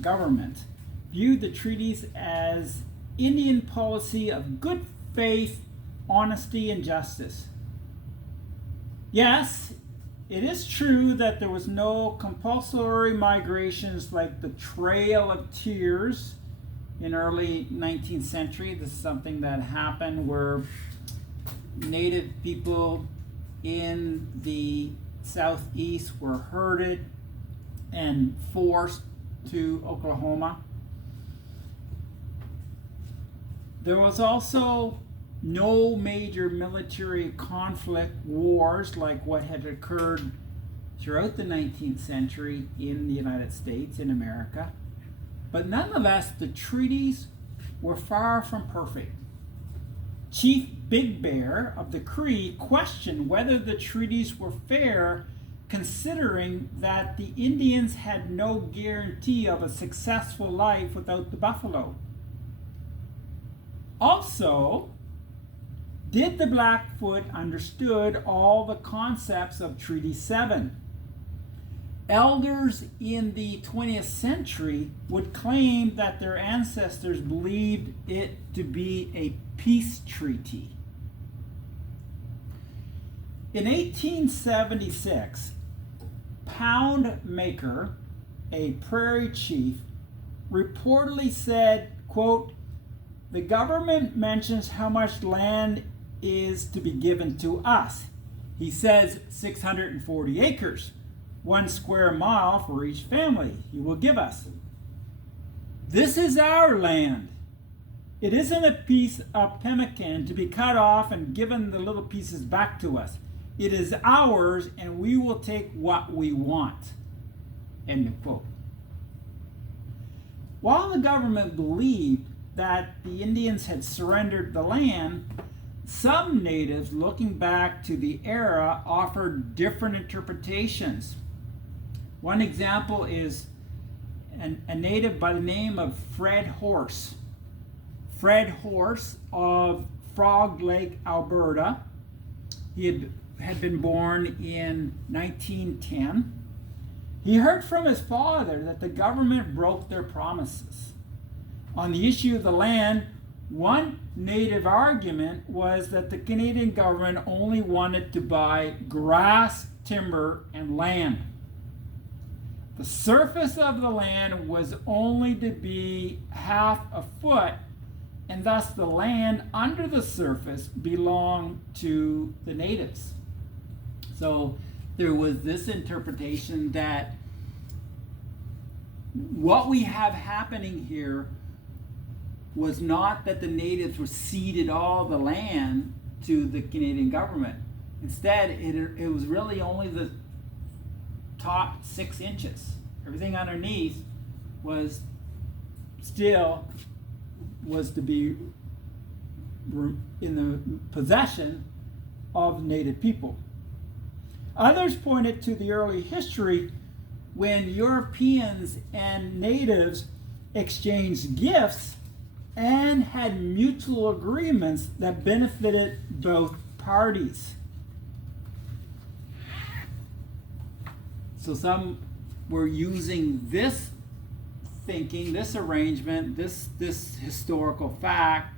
government viewed the treaties as Indian policy of good faith, honesty, and justice. Yes, it is true that there was no compulsory migrations like the Trail of Tears in early 19th century. This is something that happened where native people in the southeast were herded and forced to Oklahoma. There was also no major military conflict wars like what had occurred throughout the 19th century in the United States, in America. But nonetheless, the treaties were far from perfect. Chief Big Bear of the Cree questioned whether the treaties were fair, considering that the Indians had no guarantee of a successful life without the buffalo. Also, did the Blackfoot understood all the concepts of Treaty 7? Elders in the 20th century would claim that their ancestors believed it to be a peace treaty. In 1876, Pound Maker, a prairie chief, reportedly said, quote, "The government mentions how much land is to be given to us. He says 640 acres, 1 square mile for each family he will give us. This is our land. It isn't a piece of pemmican to be cut off and given the little pieces back to us. It is ours and we will take what we want." End of quote. While the government believed that the Indians had surrendered the land, some natives looking back to the era offered different interpretations. One example is a native by the name of Fred Horse. Fred Horse of Frog Lake, Alberta. He had been born in 1910. He heard from his father that the government broke their promises. On the issue of the land, one native argument was that the Canadian government only wanted to buy grass, timber, and land. The surface of the land was only to be half a foot, and thus the land under the surface belonged to the natives. So there was this interpretation that what we have happening here was not that the natives were ceded all the land to the Canadian government. Instead, it was really only the top 6 inches. Everything underneath was still to be in the possession of native people. Others pointed to the early history when Europeans and natives exchanged gifts and had mutual agreements that benefited both parties. So some were using this thinking, this arrangement, this historical fact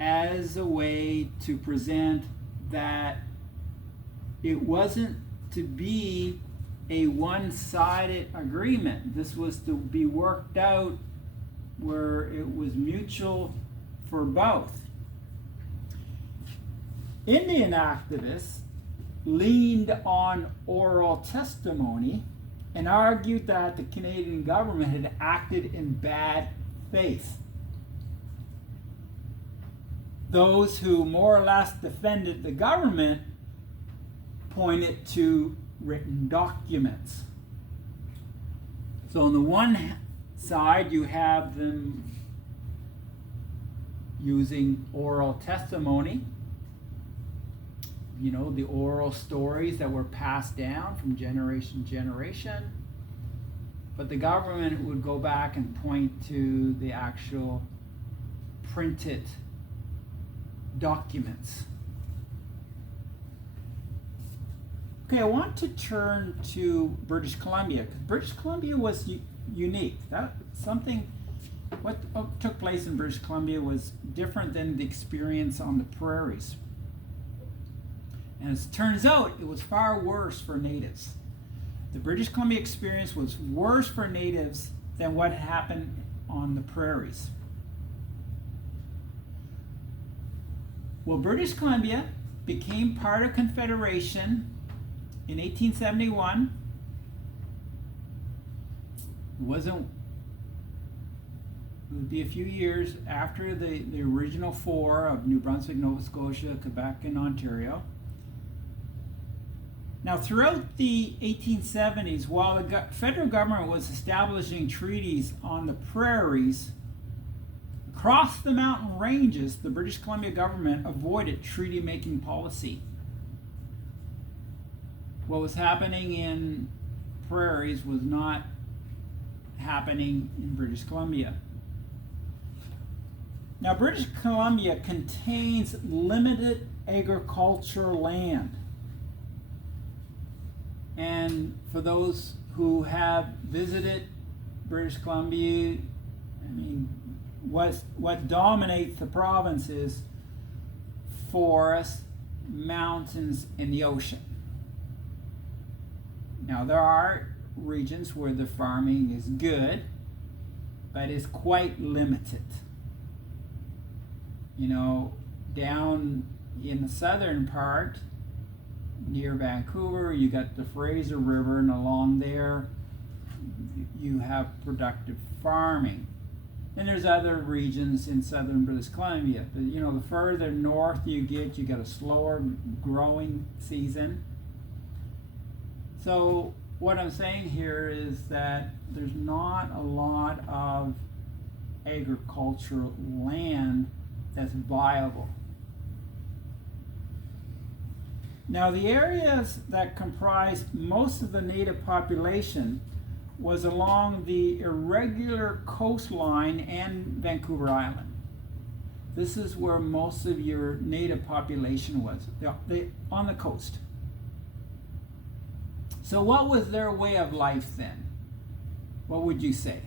as a way to present that it wasn't to be a one-sided agreement. This was to be worked out where it was mutual for both. Indian activists leaned on oral testimony and argued that the Canadian government had acted in bad faith. Those who more or less defended the government pointed to written documents. So on the one side, you have them using oral testimony, the oral stories that were passed down from generation to generation. But the government would go back and point to the actual printed documents. Okay, I want to turn to British Columbia, because British Columbia was unique. That something what took place in British Columbia was different than the experience on the prairies. And as it turns out, it was far worse for natives. The British Columbia experience was worse for natives than what happened on the prairies. Well, British Columbia became part of Confederation in 1871. It would be a few years after the original four of New Brunswick, Nova Scotia, Quebec, and Ontario. Now, throughout the 1870s, while the federal government was establishing treaties on the prairies, across the mountain ranges, the British Columbia government avoided treaty-making policy. What was happening in prairies was not happening in British Columbia. Now, British Columbia contains limited agricultural land. And for those who have visited British Columbia, I mean, what dominates the province is forests, mountains, and the ocean. Now, there are regions where the farming is good, but it's quite limited. You know, down in the southern part, near Vancouver, you got the Fraser River, and along there you have productive farming. And there's other regions in southern British Columbia, but you know, the further north you get, you got a slower growing season. So what I'm saying here is that there's not a lot of agricultural land that's viable. Now, the areas that comprised most of the native population was along the irregular coastline and Vancouver Island. This is where most of your native population was, on the coast. So what was their way of life then? What would you say?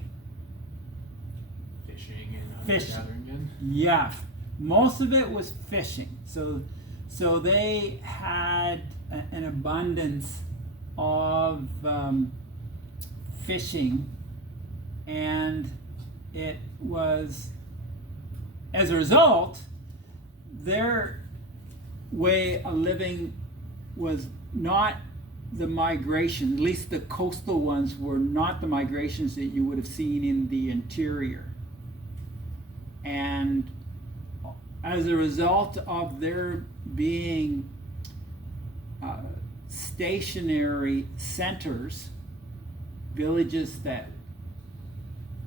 Fishing and Fishing. gathering. Yeah, most of it was fishing. So they had an abundance of fishing, and it was, as a result, their way of living was not the migration, at least the coastal ones were not the migrations that you would have seen in the interior. And as a result of their being stationary centers, villages that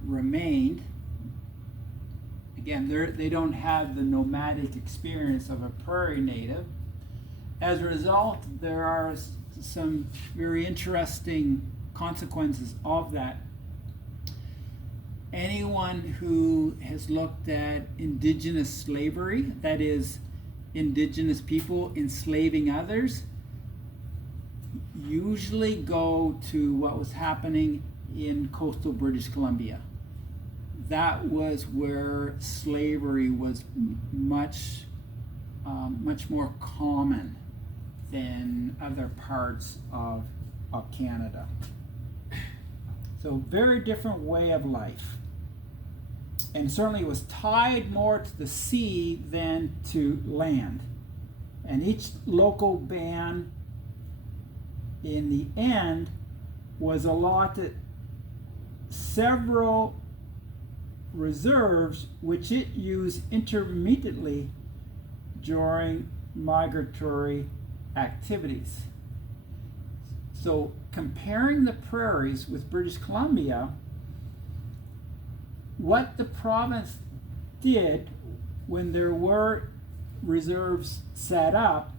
remained, again, they don't have the nomadic experience of a prairie native. As a result, there are some very interesting consequences of that. Anyone who has looked at indigenous slavery, that is, indigenous people enslaving others, usually go to what was happening in coastal British Columbia. That was where slavery was much more common than other parts of Canada. So very different way of life. And certainly it was tied more to the sea than to land. And each local band in the end was allotted several reserves which it used intermittently during migratory activities. So comparing the prairies with British Columbia, what the province did when there were reserves set up,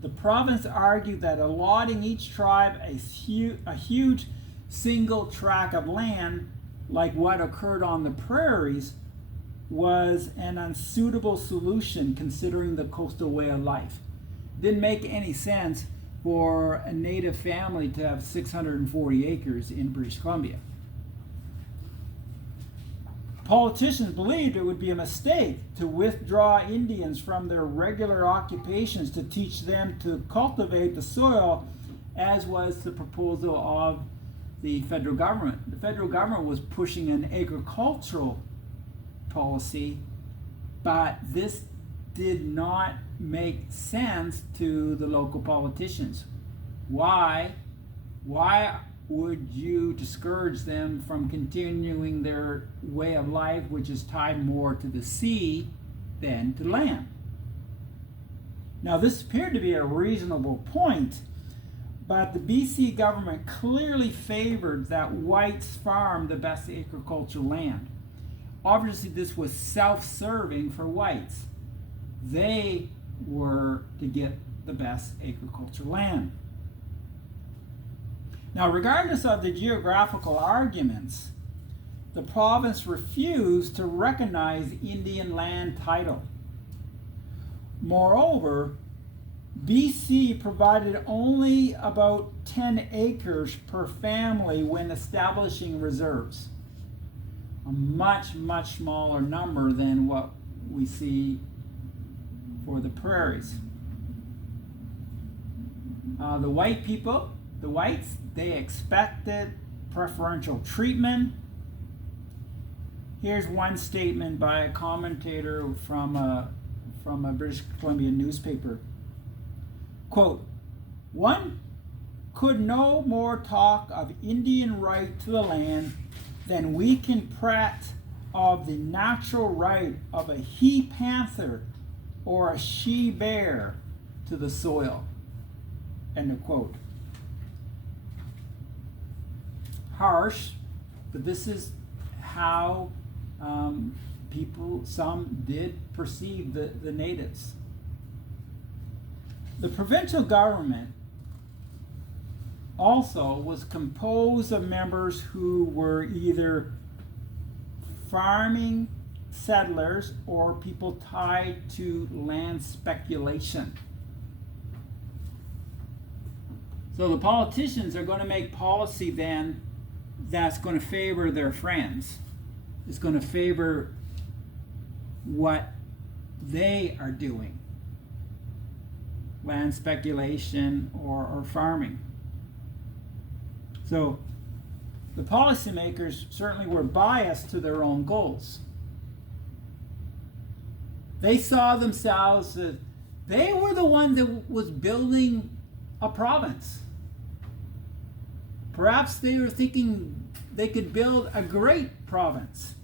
the province argued that allotting each tribe a huge single tract of land like what occurred on the prairies was an unsuitable solution considering the coastal way of life. Didn't make any sense for a native family to have 640 acres in British Columbia. Politicians believed it would be a mistake to withdraw Indians from their regular occupations to teach them to cultivate the soil, as was the proposal of the federal government. The federal government was pushing an agricultural policy, but this did not make sense to the local politicians. Why would you discourage them from continuing their way of life, which is tied more to the sea than to land? Now, this appeared to be a reasonable point, but the BC government clearly favored that whites farm the best agricultural land. Obviously, this was self-serving for whites. They were to get the best agricultural land. Now, regardless of the geographical arguments, the province refused to recognize Indian land title. Moreover, BC provided only about 10 acres per family when establishing reserves, a much, much smaller number than what we see for the prairies. The whites, they expected preferential treatment. Here's one statement by a commentator from a British Columbia newspaper. Quote, "One could no more talk of Indian right to the land than we can prate of the natural right of a he panther or a she bear to the soil." End of quote. Harsh, but this is how some did perceive the natives. The provincial government also was composed of members who were either farming settlers or people tied to land speculation. So the politicians are going to make policy then that's going to favor their friends. It's going to favor what they are doing. Land speculation or farming. So the policymakers certainly were biased to their own goals. They saw themselves as they were the one that was building a province. Perhaps they were thinking they could build a great province.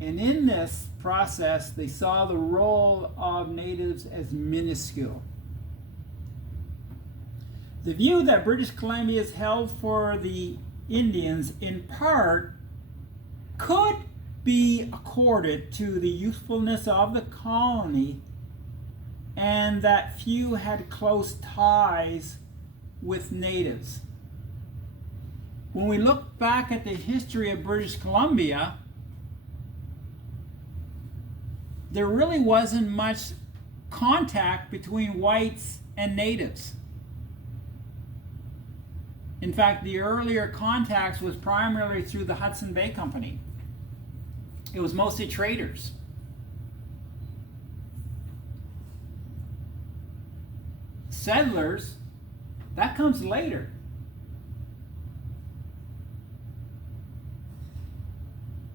And in this process, they saw the role of natives as minuscule. The view that British Columbia is held for the Indians, in part, could be accorded to the usefulness of the colony and that few had close ties with natives. When we look back at the history of British Columbia, there really wasn't much contact between whites and natives. In fact, the earlier contacts was primarily through the Hudson Bay Company. It was mostly traders. Settlers, that comes later.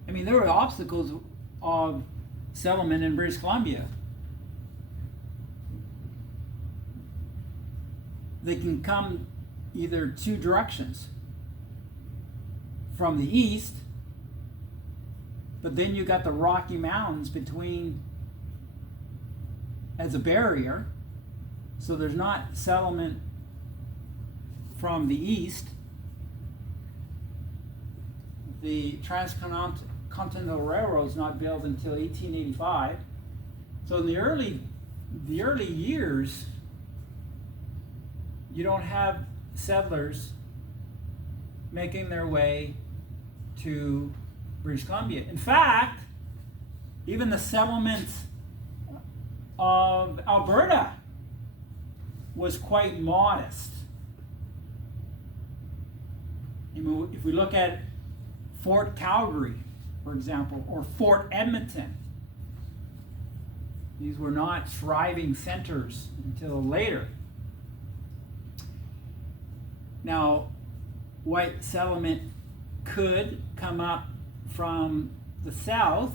I mean, there were obstacles of settlement in British Columbia. They can come either two directions. From the east, but then you got the Rocky Mountains between as a barrier, so there's not settlement from the east. The Transcontinental Railroad is not built until 1885. So in the early years, you don't have settlers making their way to British Columbia. In fact, even the settlement of Alberta was quite modest. If we look at Fort Calgary, for example, or Fort Edmonton. These were not thriving centers until later. Now, white settlement could come up from the south,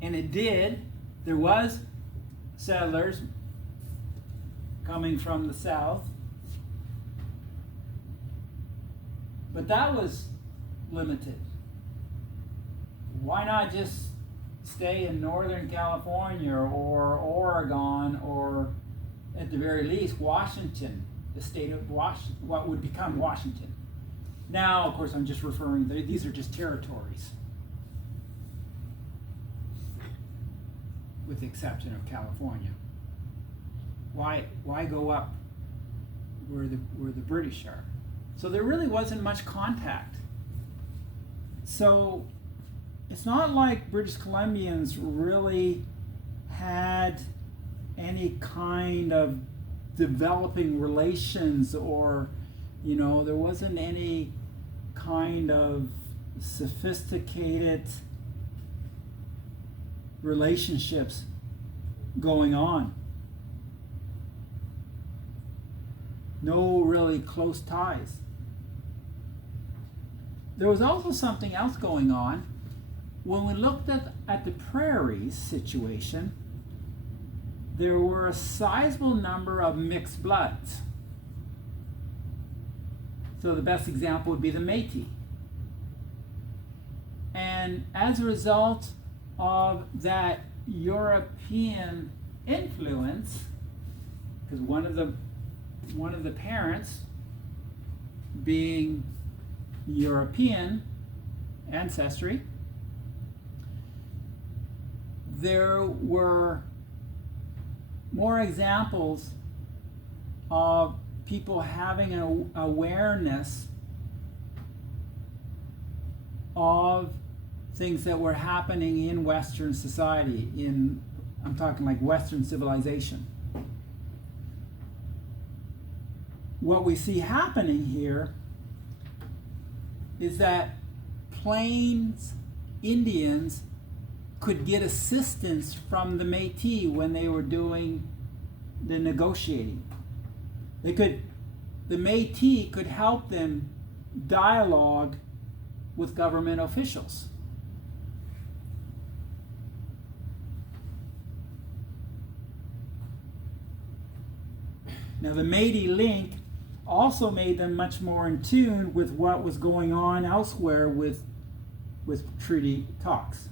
and it did. There was settlers coming from the south, but that was limited. Why not just stay in Northern California or Oregon, or at the very least Washington, the state of what would become Washington? Now, of course, I'm just referring, these are just territories, with the exception of California. Why go up where the British are? So there really wasn't much contact. So it's not like British Columbians really had any kind of developing relations, or, there wasn't any kind of sophisticated relationships going on. No really close ties. There was also something else going on. When we looked at the prairies situation, there were a sizable number of mixed bloods. So the best example would be the Métis. And as a result of that European influence, because one of the parents being European ancestry, there were more examples of people having an awareness of things that were happening in Western society, I'm talking like Western civilization. What we see happening here is that Plains Indians could get assistance from the Métis when they were doing the negotiating. The Métis could help them dialogue with government officials. Now the Métis link also made them much more in tune with what was going on elsewhere with treaty talks.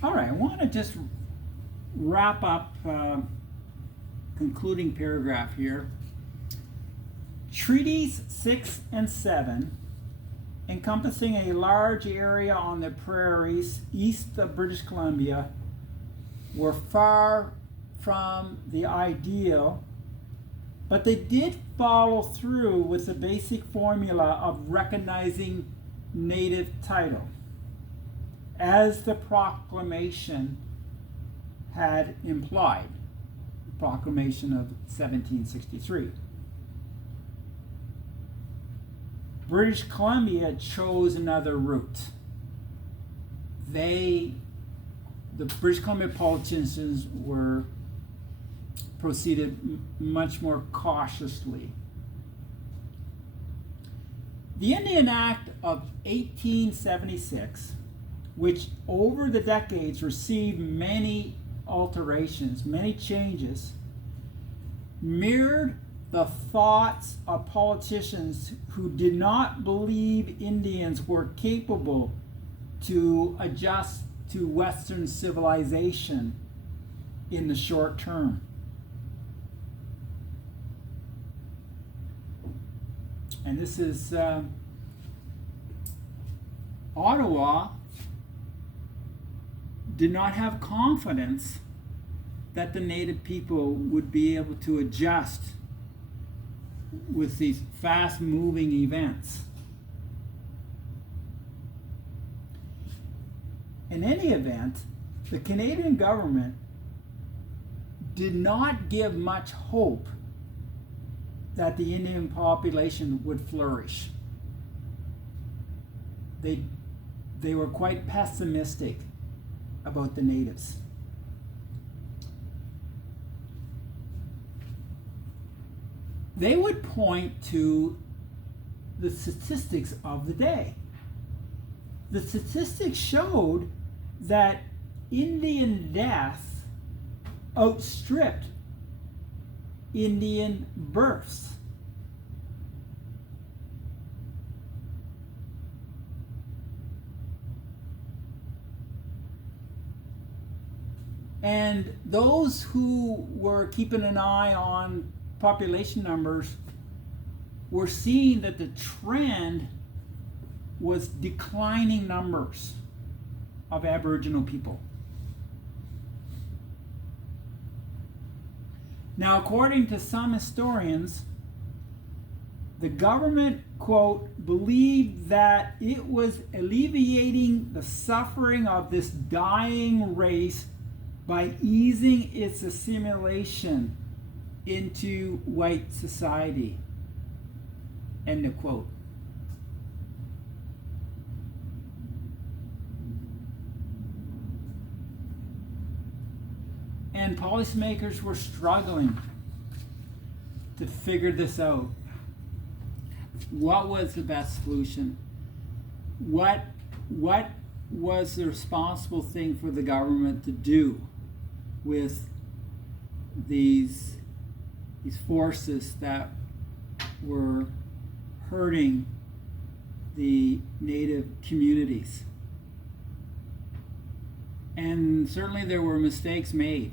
All right, I want to just wrap up, concluding paragraph here. Treaties 6 and 7, encompassing a large area on the prairies east of British Columbia, were far from the ideal, but they did follow through with the basic formula of recognizing native title, as the proclamation had implied, the proclamation of 1763. British Columbia chose another route. The British Columbia politicians proceeded much more cautiously. The Indian Act of 1876, which over the decades received many alterations, many changes, mirrored the thoughts of politicians who did not believe Indians were capable to adjust to Western civilization in the short term. And this is Ottawa did not have confidence that the native people would be able to adjust with these fast-moving events. In any event, the Canadian government did not give much hope that the Indian population would flourish. They were quite pessimistic about the natives. They would point to the statistics of the day. The statistics showed that Indian death outstripped Indian births. And those who were keeping an eye on population numbers were seeing that the trend was declining numbers of Aboriginal people. Now, according to some historians, the government, quote, believed that it was alleviating the suffering of this dying race by easing its assimilation into white society. End of quote. And policymakers were struggling to figure this out. What was the best solution? What was the responsible thing for the government to do with these forces that were hurting the native communities? And certainly there were mistakes made.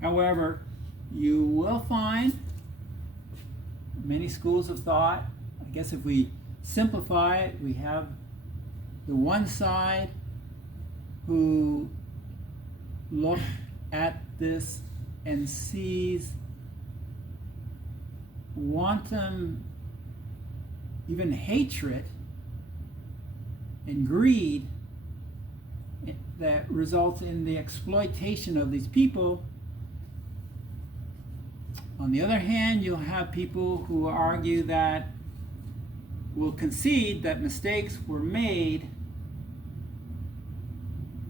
However, you will find many schools of thought. I guess if we simplify it, we have the one side who look at this and sees wanton, even hatred and greed that results in the exploitation of these people. On the other hand, you'll have people who argue that, will concede that mistakes were made,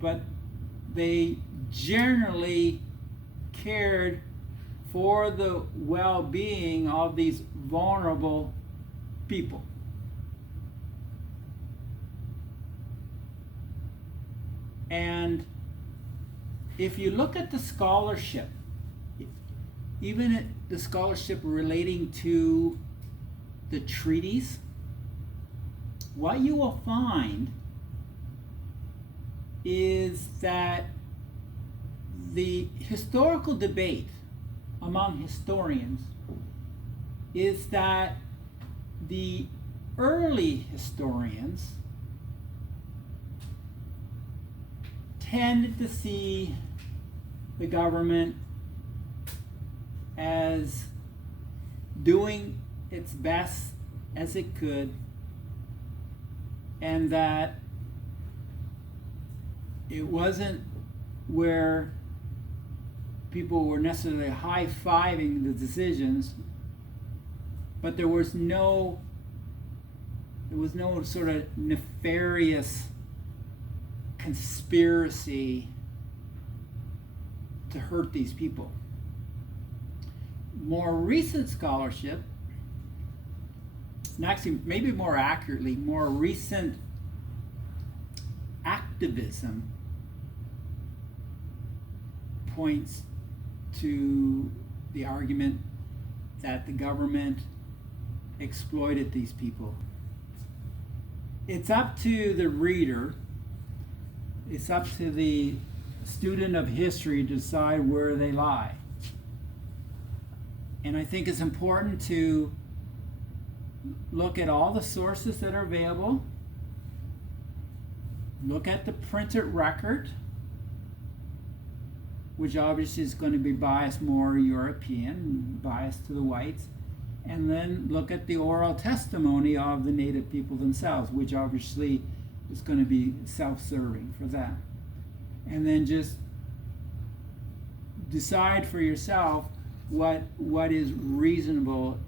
but they generally cared for the well-being of these vulnerable people. And if you look at the scholarship, even the scholarship relating to the treaties, what you will find is that the historical debate among historians is that the early historians tended to see the government as doing its best as it could, and that it wasn't where people were necessarily high-fiving the decisions, but there was no sort of nefarious conspiracy to hurt these people. More recent scholarship, and actually maybe more accurately, more recent activism points to the argument that the government exploited these people. It's up to the reader, it's up to the student of history to decide where they lie. And I think it's important to look at all the sources that are available, look at the printed record, which obviously is going to be biased more European, biased to the whites, and then look at the oral testimony of the native people themselves, which obviously is going to be self-serving for them. And then just decide for yourself what is reasonable